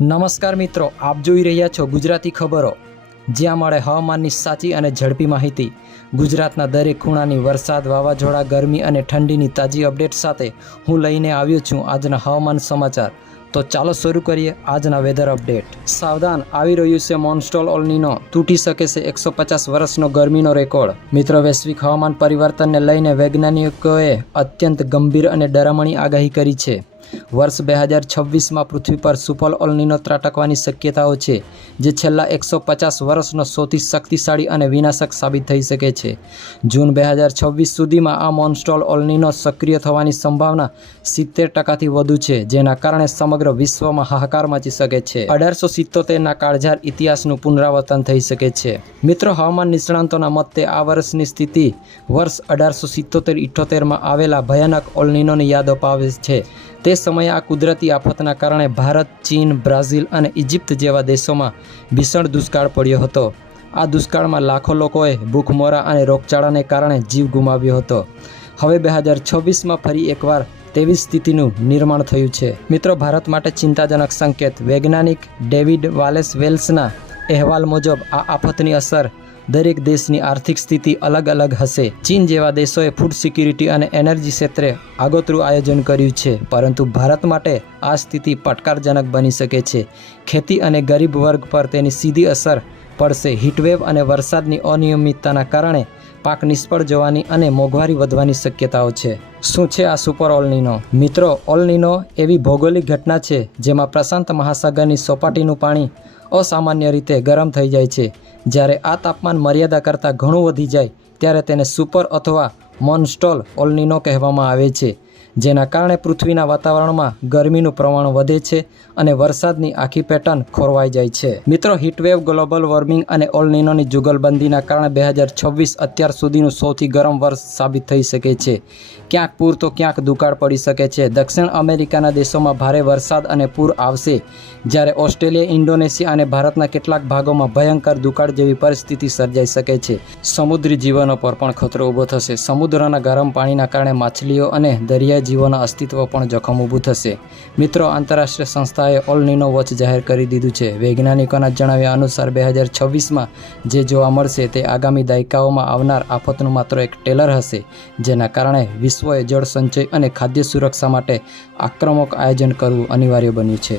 નમસ્કાર મિત્રો, આપ જોઈ રહ્યા છો ગુજરાતી ખબરો, જ્યાં મળે હવામાનની સાચી અને ઝડપી માહિતી। ગુજરાતના દરેક ખૂણાની વરસાદ, વાવાઝોડા, ગરમી અને ઠંડીની તાજી અપડેટ સાથે હું લઈને આવ્યો છું આજના હવામાન સમાચાર। તો ચાલો શરૂ કરીએ આજના વેધર અપડેટ। સાવધાન, આવી રહ્યું છે મોન્સૂન એલ નીનો, તૂટી શકે છે 150 વર્ષનો ગરમીનો રેકોર્ડ। મિત્રો, વૈશ્વિક હવામાન પરિવર્તનને લઈને વૈજ્ઞાનિકોએ અત્યંત ગંભીર અને ડરામણી આગાહી કરી છે। વર્ષ 2026માં પૃથ્વી પર સુપર એલ નીનો ત્રાટકવાની શક્યતાઓ છે, જે છેલ્લા 150 વર્ષનો સૌથી શક્તિશાળી અને વિનાશક સાબિત થઈ શકે છે। જૂન 2026 સુધીમાં આ મોન્સૂન એલ નીનો સક્રિય થવાની સંભાવના 70%થી વધુ છે, જેના કારણે સમગ્ર વિશ્વમાં હાહાકાર મચી શકે છે। 1877ના કાળઝાળ ઇતિહાસનું પુનરાવર્તન થઈ શકે છે। મિત્રો, હવામાન નિષ્ણાંતોના મતે આ વર્ષની સ્થિતિ વર્ષ 1877-78માં આવેલા ભયાનક એલ નીનોની યાદ અપાવે છે। તે સમયે આ કુદરતી આફતના કારણે ભારત, ચીન, બ્રાઝિલ અને ઇજિપ્ત જેવા દેશોમાં ભીષણ દુષ્કાળ પડ્યો હતો। આ દુષ્કાળમાં લાખો લોકોએ ભૂખમરા અને રોગચાળાને કારણે જીવ ગુમાવ્યો હતો। હવે 2026માં ફરી એકવાર તેવી સ્થિતિનું નિર્માણ થયું છે। મિત્રો, ભારત માટે ચિંતાજનક સંકેત। વૈજ્ઞાનિક ડેવિડ વાલેસ વેલ્સના અહેવાલ મુજબ આ આફતની અસર દરેક દેશની આર્થિક સ્થિતિ અલગ અલગ હશે। ચીન જેવા દેશોએ ફૂડ સિક્યુરિટી અને એનર્જી ક્ષેત્રે આગોતરું આયોજન કર્યું છે, પરંતુ ભારત માટે આ સ્થિતિ પડકારજનક બની શકે છે। ખેતી અને ગરીબ વર્ગ પર તેની સીધી અસર પડશે। હીટવેવ અને વરસાદની અનિયમિતતાના કારણે પાક નિષ્ફળ જવાની અને મોંઘવારી વધવાની શક્યતાઓ છે। શું છે આ સુપર એલ નીનો? મિત્રો, એલ નીનો એવી ભૌગોલિક ઘટના છે જેમાં પ્રશાંત મહાસાગરની સપાટીનું પાણી અસામાન્ય રીતે ગરમ થઈ જાય છે। જ્યારે આ તાપમાન મર્યાદા કરતાં ઘણું વધી જાય ત્યારે તેને સુપર અથવા મોન્સૂન એલ નીનો કહેવામાં આવે છે, જેના કારણે પૃથ્વીના વાતાવરણમાં ગરમીનું પ્રમાણ વધે છે અને વરસાદની આખી પેટર્ન ખોરવાઈ જાય છે। મિત્રો, હીટવેવ, ગ્લોબલ વોર્મિંગ અને એલ નીનોની જુગલબંધીના કારણે 2026 અત્યાર સુધીનું સૌથી ગરમ વર્ષ સાબિત થઈ શકે છે। ક્યાંક પૂર તો ક્યાંક દુકાળ પડી શકે છે। દક્ષિણ અમેરિકાના દેશોમાં ભારે વરસાદ અને પૂર આવશે, જ્યારે ઓસ્ટ્રેલિયા, ઇન્ડોનેશિયા અને ભારતના કેટલાક ભાગોમાં ભયંકર દુકાળ જેવી પરિસ્થિતિ સર્જાઈ શકે છે। સમુદ્રી જીવનો પર પણ ખતરો ઊભો થશે। સમુદ્રના ગરમ પાણીના કારણે માછલીઓ અને દરિયાઈ જીવોના અસ્તિત્વ પણ જોખમ ઊભું થશે। મિત્રો, આંતરરાષ્ટ્રીય સંસ્થાએ એલ નીનો વોચ જાહેર કરી દીધું છે। વૈજ્ઞાનિકોના જણાવ્યા અનુસાર 2026માં જે જોવા મળશે તે આગામી દાયકાઓમાં આવનાર આફતનું માત્ર એક ટેલર હશે, જેના કારણે વિશ્વએ જળ સંચય અને ખાદ્ય સુરક્ષા માટે આક્રમક આયોજન કરવું અનિવાર્ય બન્યું છે।